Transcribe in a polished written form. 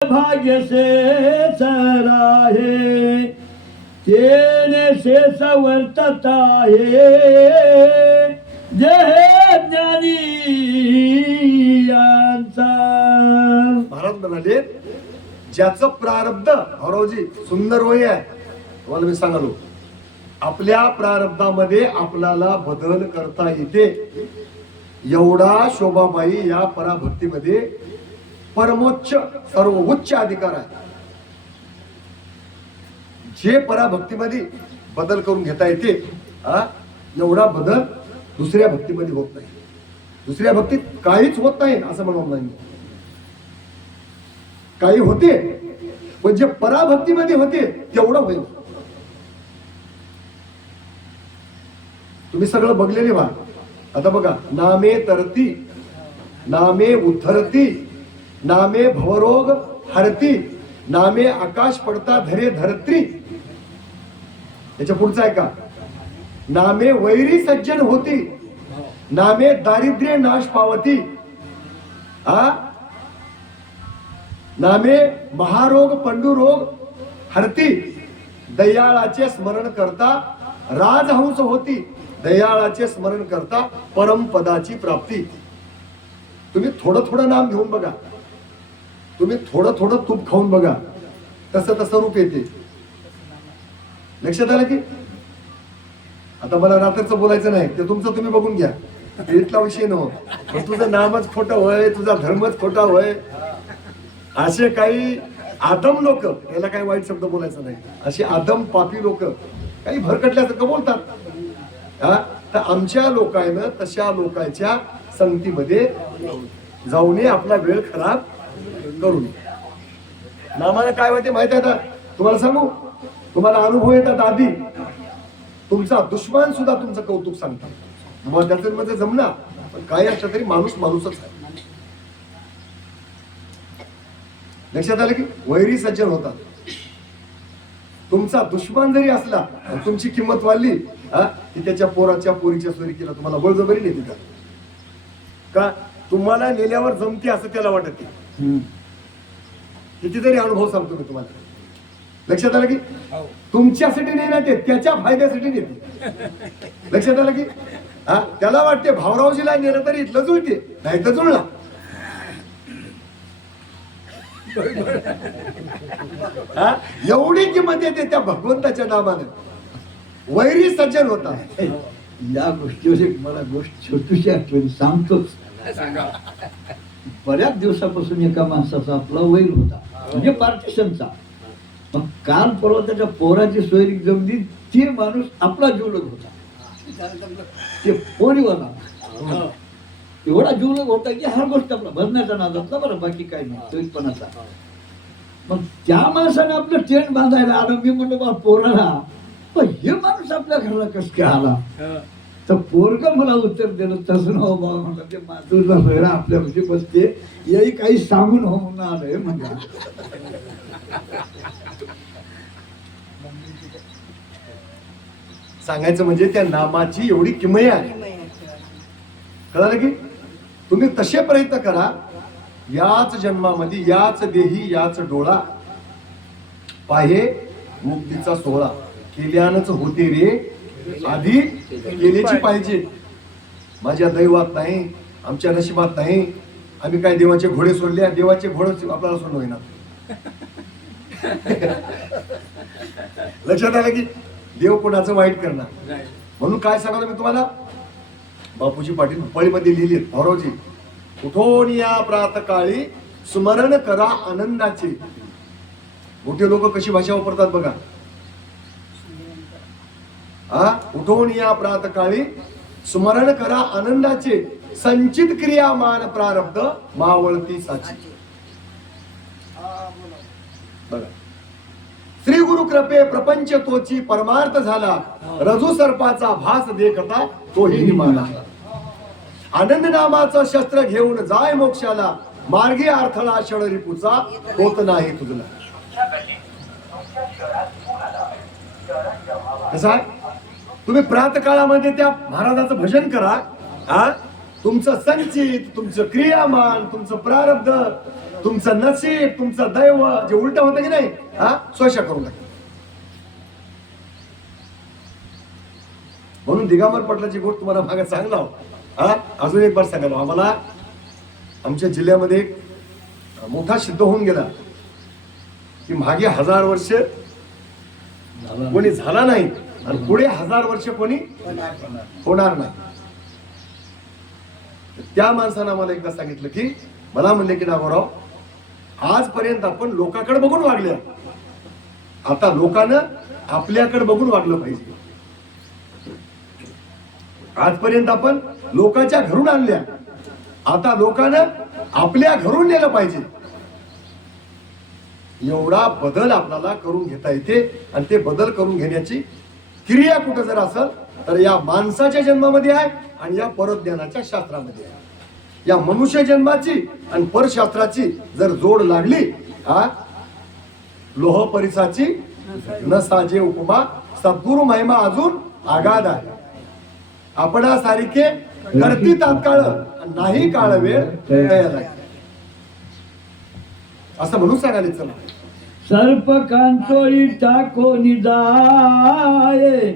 भाग्य से सराहे तेने शेष वर्तता है जय ज्ञानी यांचा. महाराज म्हणाले ज्याचं प्रारब्ध भाऊरावजी सुंदर वय आहे तुम्हाला मी सांगालो आपल्या प्रारब्धामध्ये आपल्याला बदल करता येते. एवढा शोभाबाई या पराभक्तीमध्ये परमोच्च सर्वोच्च अधिकार आहे. जे पराभक्तीमध्ये बदल करून घेता येते एवढा बदल दुसऱ्या भक्तीमध्ये होत नाही. दुसऱ्या भक्तीत काहीच होत नाही असं म्हणून नाही. काही होते पण जे पराभक्तीमध्ये होते तेवढं होईल. तुम्ही सगळं बघलेले व्हा. आता बघा नामे तरती नामे उद्धरती नामे भवरोग हरती नामे आकाश पडता धरे धरत्री. याच्या पुढचं आहे का नामे वैरी सज्जन होती नामे दारिद्र्य नाश पावती नामे महारोग पंडुरोग हरती दयाळाचे स्मरण करता राजहंस होती दयाळाचे स्मरण करता परमपदाची प्राप्ती. तुम्ही थोडं थोडं नाम घेऊन बघा. तुम्ही थोडं थोडं तूप खाऊन बघा तसं तसं रूप येते. लक्षात आलं की आता मला रात्रीचं बोलायचं नाही ते तुमचं तुम्ही बघून घ्या. इथला विषय नव्हता पण तुझं नामच खोटं होय तुझा धर्मच खोटा होय असे काही आदम लोक याला काही वाईट शब्द बोलायचा नाही. असे आदम पापी लोक काही भरकटल्यासारखं बोलतात. तर आमच्या लोकांना तशा लोकांच्या संगतीमध्ये जाऊ नये आपला वेळ खराब करू नये. नामाला काय होते माहिती आहे का तुम्हाला सांगू तुम्हाला अनुभव येतात आधी तुमचा दुश्मन सुद्धा तुमचं कौतुक सांगतात मग त्याचं मध्ये जमणार पण काय असलं तरी माणूस माणूसच आहे. लक्षात आलं की वैरी सज्जन होतात. तुमचा दुश्मन जरी असला तुमची किंमत वाढली की त्याच्या पोराच्या पोरीच्या सोयरी केला तुम्हाला बळजबरी नेते का तुम्हाला नेल्यावर जमते असं त्याला वाटत कितीतरी अनुभव सांगतो मी तुम्हाला. लक्षात आलं की तुमच्यासाठी नाही ना ते त्याच्या फायद्यासाठी नेते. लक्षात आलं की त्याला वाटते भाऊरावजीला नेलं तरी इथलं जुळते नाही तर जुळला. एवढी किंमत येते त्या भगवंताच्या नावानं. वैरी सज्जन होता. या गोष्टीवर एक मला गोष्ट छोटीशी आठवण सांगतोच. बऱ्याच दिवसापासून एका माणसाचा आपला वैर होता म्हणजे पार्टिशनचा. मग काल परवा त्याच्या पोराची सोयरी जमली ते माणूस आपला जीवलग होता. ते पोरीवाला एवढा जीवलग होता की हर गोष्ट आपला भरण्याचा नादातला बरं बाकी काही नाही चोईतपणाचा. मग त्या माणसाने आपलं टेंट बांधायला आलं. मी म्हणलो बा पोराला हे माणूस आपल्या घराला कस काय आला तर पोरग मला उत्तर दिलं तसं न बाबा म्हणलं ते मातूरला वेळा आपल्या म्हणजे बसते याही काही सांगून हो म्हणून आलंय म्हणला. सांगायचं म्हणजे त्या नामाची एवढी किमया आहे. कळालं की तुम्ही तसे प्रयत्न करा. याच जन्मामध्ये याच देही याच डोळा पाहे मुक्तीचा सोहळा केल्यानच होते रे आधी केल्याची पाहिजे. माझ्या दैवात नाही आमच्या नशिबात नाही. आम्ही काय देवाचे घोडे सोडले देवाचे घोडे आपल्याला सोडलं होईना. लक्षात आलं की देव कोणाचं वाईट करणार. म्हणून काय सांगाल मी तुम्हाला बापूजी पाटील पळीमध्ये लिहिली भाऊरावजी उठून या प्रातकाळी स्मरण करा आनंदाचे. मोठे लोक कशी भाषा वापरतात बघा. उठून या प्रातकाळी स्मरण करा आनंदाचे संचित क्रियामान प्रारब्ध मावळती साची. बघा श्री गुरु कृपे प्रपंच तोची परमार्थ झाला रजू सर्पाचा भास देखता तोही निमाला. आनंद नामाचं शस्त्र घेऊन जाय मोक्षाला मार्गी अर्थळा षडरिपूचा होत नाही तुझला. कसा तुम्ही प्रातकाळामध्ये त्या महाराजाचं भजन करा तुमचं संचित, तुमचं क्रियामान, तुमचं प्रारब्ध, तुमचं नशीब, तुमचं दैव जे उलट होतं की नाही, हा स्वश करून टाका. म्हणून दिगंबर पाटलाची गोष्ट तुम्हाला मागे सांगला. हा अजून एक बार सांगायला, आम्हाला आमच्या जिल्ह्यामध्ये एक मोठा सिद्ध होऊन गेला की मागे 1000 वर्ष कोणी झाला नाही आणि पुढे 1000 वर्ष कोणी होणार नाही. त्या माणसानं आम्हाला एकदा सांगितलं की, मला म्हणले की नागोराव, आजपर्यंत आपण लोकांकडे बघून वागले, आता लोकांना आपल्याकडे बघून वागलं पाहिजे. आजपर्यंत आपण लोकांच्या घरून आणल्या, आता लोकांना आपल्या घरून नेलं पाहिजे. एवढा बदल आपल्याला करून घेता येते. आणि ते बदल करून घेण्याची क्रिया कुठं जर असेल तर या माणसाच्या जन्मामध्ये आहे आणि या परज्ञानाच्या शास्त्रामध्ये आहे. या मनुष्य जन्माची आणि परशास्त्राची जर जोड लागली, हा लोह परिसाची न साजे उपमा, सद्गुरु महिमा अजून आगाध आहे. आपणा सारिखे करती तात्काळ नाही काळ वेळ तयाला, असं म्हणून सांगायला चला. सर्प कांचोळी टाकोनी जाये